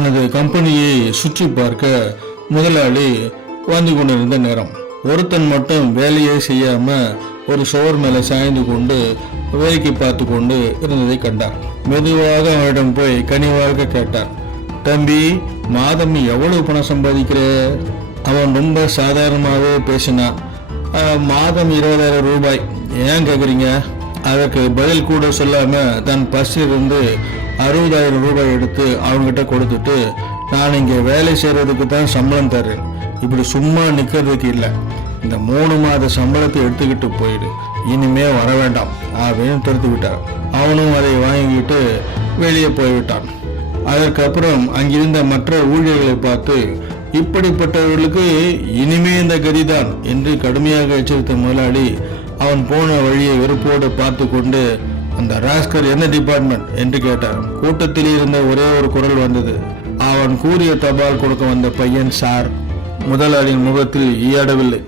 தனது கம்பெனியை சுற்றி பார்க்க முதலாளி வந்து கொண்டிருந்த நேரம் ஒருத்தன் மட்டும் வேலையை செய்யாம ஒரு சுவர் மேலே சாய்ந்து கொண்டு வேலைக்கு பார்த்து கொண்டு இருந்ததை கண்டார். மெதுவாக அவனிடம் போய் கனிவாக கேட்டார், தம்பி, மாதம் எவ்வளவு பணம் சம்பாதிக்கிற? அவன் ரொம்ப சாதாரணமாகவே பேசினான். மாதம் 20,000 ரூபாய். ஏன் கேட்குறீங்க? அதற்கு பதில் கூட சொல்லாம தன் பஸ்ஸிலிருந்து 60,000 ரூபாய் எடுத்து அவன்கிட்ட கொடுத்துட்டு, நான் இங்கே வேலை செய்யறதுக்கு தான் சம்பளம் தர்றேன், இப்படி சும்மா நிற்கிறதுக்கு இல்லை. இந்த 3 மாத சம்பளத்தை எடுத்துக்கிட்டு போயிடு, இனிமே வர வேண்டாம் அப்படின்னு தடுத்து விட்டார். அவனும் அதை வாங்கிக்கிட்டு வெளியே போய்விட்டான். அதற்கப்புறம் அங்கிருந்த மற்ற ஊழியர்களை பார்த்து, இப்படிப்பட்டவர்களுக்கு இனிமே இந்த கதிதான் என்று கடுமையாக எச்சரித்த முதலாளி அவன் போன வழியை வெறுப்போடு பார்த்து கொண்டு, அந்த ராஸ்கர் என்ன டிபார்ட்மெண்ட் என்று கேட்டார். கூட்டத்தில் இருந்த ஒரே ஒரு குரல் வந்தது. அவன் கூறிய தபால் கொடுக்க வந்த பையன் சார். முதலாளியின் முகத்தில் ஈயாடவில்லை.